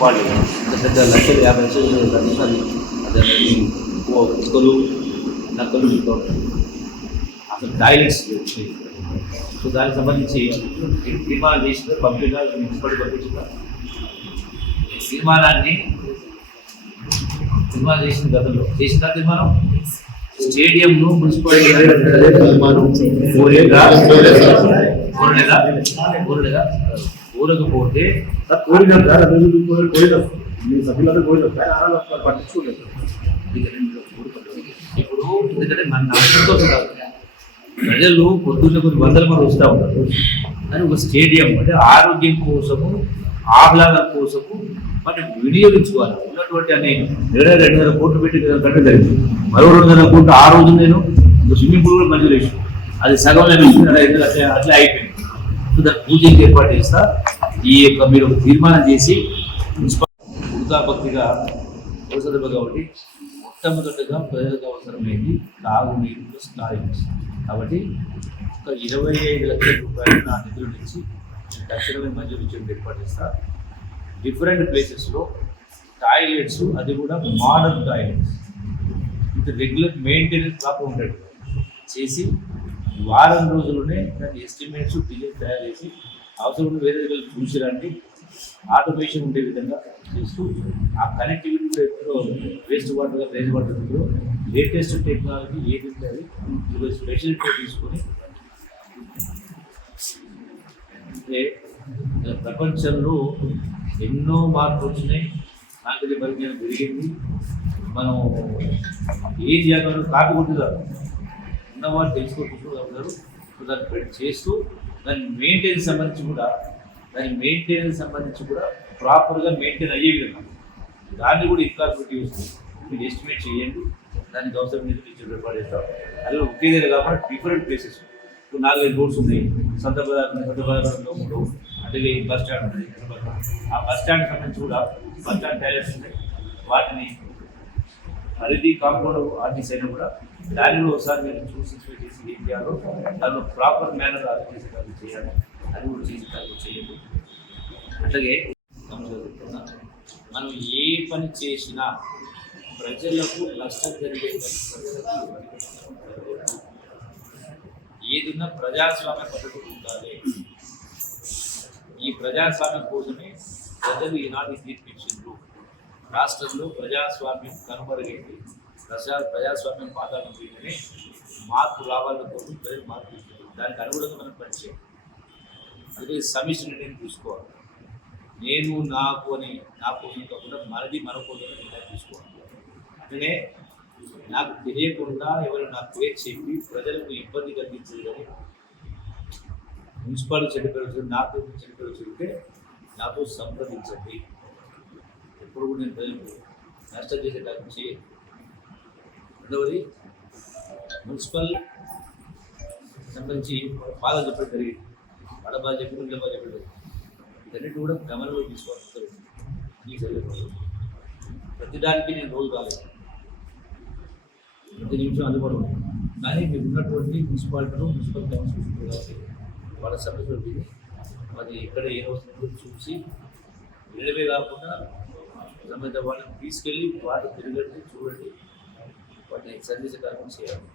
వాళ్ళు పెద్ద లక్షలు 50 లక్షలు అదే కుక్కలు నక్కలు ఇంకా ఉంటాయి. అసలు టాయిలెట్స్ సో దానికి సంబంధించి నిర్మాణం చేసిన పంపిణీ మున్సిపాలిటీ పంపించుకున్నారు. నిర్మాణాన్ని చేసిన గతంలో చేసిన నిర్మాణం స్టేడియంను మున్సిపాలిటీ ఊరకపోతే ఇప్పుడు ఎందుకంటే మన నమ్మకంతో కాదు, ప్రజలు పొద్దున్న కొన్ని వందల మంది వస్తూ ఉంటారు. కానీ ఒక స్టేడియం అంటే ఆరోగ్యం కోసము ఆహ్లాదం కోసము మనం వినియోగించుకోవాలి. ఉన్నటువంటి అనే 200 కోట్లు పెట్టి కట్టడం జరిగింది. మరో 200 కోట్లు ఆ రోజు నేను స్విమ్మింగ్ పూల్ కూడా మంజూరు చేసాను. అది సగం అట్లా అయిపోయింది. సో దాన్ని పూజకి ఏర్పాటు చేస్తా. ఈ యొక్క మీరు ఒక తీర్మానం చేసి మున్సిపల్ వృధాభక్తిగా అవసరం కాబట్టి మొట్టమొదటిగా ప్రజలకు అవసరమైంది తాగునీరు ప్లస్ టాయిలెట్స్. కాబట్టి ఒక 25 లక్షల రూపాయలు నా నిధుల నుంచి తక్షణమే మంజూరు చేయడం ఏర్పాటు చేస్తా. డిఫరెంట్ ప్లేసెస్లో టాయిలెట్స్, అది కూడా modern toilets with regular maintenance కాకుండా ఉండేది చేసి వారం రోజుల్లోనే దాని ఎస్టిమేట్స్ డిజైన్ తయారు చేసి అవసరం వేరే దగ్గర చూసి రండి. ఆటోమేషన్ ఉండే విధంగా చేస్తూ ఆ కనెక్టివిటీ కూడా ఎప్పుడో waste water rise water latest technology ఏది ఉంటుంది ఈరోజు స్పెషలిటీ తీసుకొని అంటే ప్రపంచంలో ఎన్నో మార్పులు వచ్చినాయి. సాంకేతిక పరిజ్ఞానం పెరిగింది. మనం ఏం చేయాలో కాపీ కొట్టుదారు ఉన్నవాళ్ళు తెలుసుకుంటున్నారు. దాన్ని చేస్తూ దాని మెయింటెనెన్స్ సంబంధించి కూడా ప్రాపర్గా మెయింటైన్ అయ్యే విధంగా దాన్ని కూడా ఇన్కార్పొరేట్ చేస్తుంది. మీరు ఎస్టిమేట్ చేయండి, దానికి అవసరం నిధులు ఇచ్చి ఏర్పాటు చేస్తాం. అది ఒకే దగ్గర కాకుండా డిఫరెంట్ ప్లేసెస్. ఇప్పుడు 4-5 రోడ్స్ ఉన్నాయి. సొంత బజార్లో 3, అలాగే బస్ స్టాండ్ ఉంటుంది. ఆ బస్ స్టాండ్ సంబంధించి కూడా బస్ స్టాండ్ టాయిలెట్స్ ఉన్నాయి. వాటిని పరిధి కాంపౌండ్ ఆర్టీసీ అయినా కూడా దానిలో ఒకసారి మీరు చూసి చేసి ఏం చేయాలో దానిలో ప్రాపర్ మేనర్ ఆర్టీసీ చేయాలి. అది కూడా చేసి దాన్ని చేయండి. అట్లాగే మనం ఏ పని చేసినా ప్రజలకు నష్టం జరిగే ఏదన్నా ప్రజాస్వామ్య పద్ధతి ఉండాలి. ఈ ప్రజాస్వామ్యం కోసమే ప్రజలు ఈనాటి తీర్పిచ్చిండ్రు. రాష్ట్రంలో ప్రజాస్వామ్యం కనుమరుగైంది. ప్రజాస్వామ్యం పాదాలను వీటిని మార్పు రావాల కోసం ప్రజలు మార్పు ఇస్తున్నారు. దానికి అనుగుణంగా మనం పనిచేయాలి. అదే సమిష్టి నిర్ణయం తీసుకోవాలి. నేను నాకు అని నా కోసం కాకుండా మనది మన కోసం నిర్ణయం తీసుకోవాలి. అట్లనే నాకు తెలియకుండా ఎవరు నా పేరు చెప్పి ప్రజలకు ఇబ్బంది కలిగించేది కానీ మున్సిపాలిటీ చెడ్డపేరు నాకు చెడ్డపేరు చెప్తే నాతో సంప్రదించండి. ఎప్పుడు కూడా నేను ప్రజలకు నష్టం చేసే కార్యం చేయాలి. రెండవది మున్సిపల్ సంబంధించి బాధ చెప్పడం జరిగింది. వాళ్ళ బాధ చెప్పి వీళ్ళ బాధ చెప్పడం ఇదన్నిటి కూడా గమనంలో తీసుకోవాలి. ఈ జరిగిన ప్రతిదానికి నేను రోజు కాలేదు, ప్రతి నిమిషం అందుబాటులో ఉంది. కానీ మీరు ఉన్నటువంటి మున్సిపాలిటీలో మున్సిపల్ కౌన్సిల్ కాబట్టి వాళ్ళ సమస్యలు అది ఎక్కడ ఏ వస్తుందో చూసి వీళ్ళవే కాకుండా సంబంధిత వాళ్ళని తీసుకెళ్ళి వాటిని తిరగండి, చూడండి, వాటిని సర్వీస్ కార్యక్రమం చేయాలి.